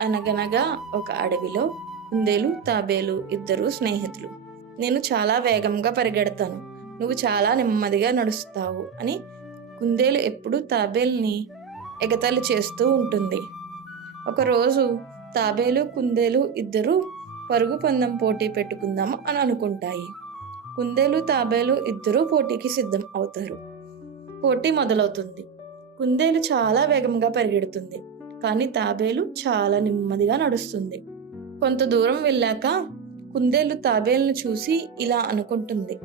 అనగనగా ఒక అడవిలో కుందేలు తాబేలు ఇద్దరు స్నేహితులు. నేను చాలా వేగంగా పరిగెడతాను, నువ్వు చాలా నెమ్మదిగా నడుస్తావు అని కుందేలు ఎప్పుడూ తాబేల్ని ఎగతాళి చేస్తూ ఉంటుంది. ఒకరోజు తాబేలు కుందేలు ఇద్దరూ పరుగు పందెం పోటీ పెట్టుకుందాం అని అనుకుంటాయి. కుందేలు తాబేలు ఇద్దరూ పోటీకి సిద్ధం అవుతారు. పోటీ మొదలవుతుంది. కుందేలు చాలా వేగంగా పరిగెడుతుంది, కానీ తాబేలు చాలా నెమ్మదిగా నడుస్తుంది. కొంత దూరం వెళ్ళాక కుందేలు తాబేలును చూసి ఇలా అనుకుంటుంది,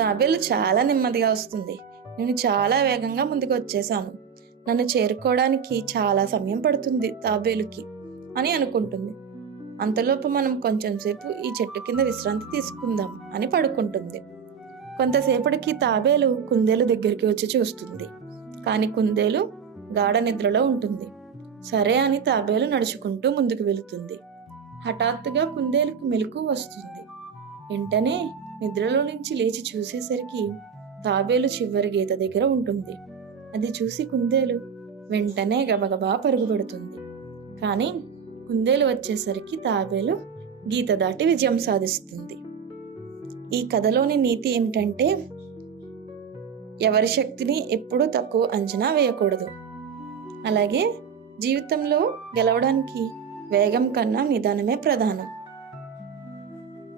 తాబేలు చాలా నెమ్మదిగా వస్తుంది, నేను చాలా వేగంగా ముందుకు వచ్చేసాను, నన్ను చేరుకోవడానికి చాలా సమయం పడుతుంది తాబేలుకి అని అనుకుంటుంది. అంతలోపు మనం కొంచెం సేపు ఈ చెట్టు కింద విశ్రాంతి తీసుకుందాం అని పడుకుంటుంది. కొంతసేపటికి తాబేలు కుందేలు దగ్గరికి వచ్చి చూస్తుంది, కానీ కుందేలు గాఢ నిద్రలో ఉంటుంది. సరే అని తాబేలు నడుచుకుంటూ ముందుకు వెళుతుంది. హఠాత్తుగా కుందేలుకు మెలకువ వస్తుంది. వెంటనే నిద్రలో నుంచి లేచి చూసేసరికి తాబేలు చివరి గీత దగ్గర ఉంటుంది. అది చూసి కుందేలు వెంటనే గబగబా పరుగుపెడుతుంది. కానీ కుందేలు వచ్చేసరికి తాబేలు గీత దాటి విజయం సాధిస్తుంది. ఈ కథలోని నీతి ఏమిటంటే, ఎవరి శక్తిని ఎప్పుడూ తక్కువ అంచనా వేయకూడదు. అలాగే జీవితంలో గెలవడానికి వేగం కన్నా నిదానమే ప్రధానం.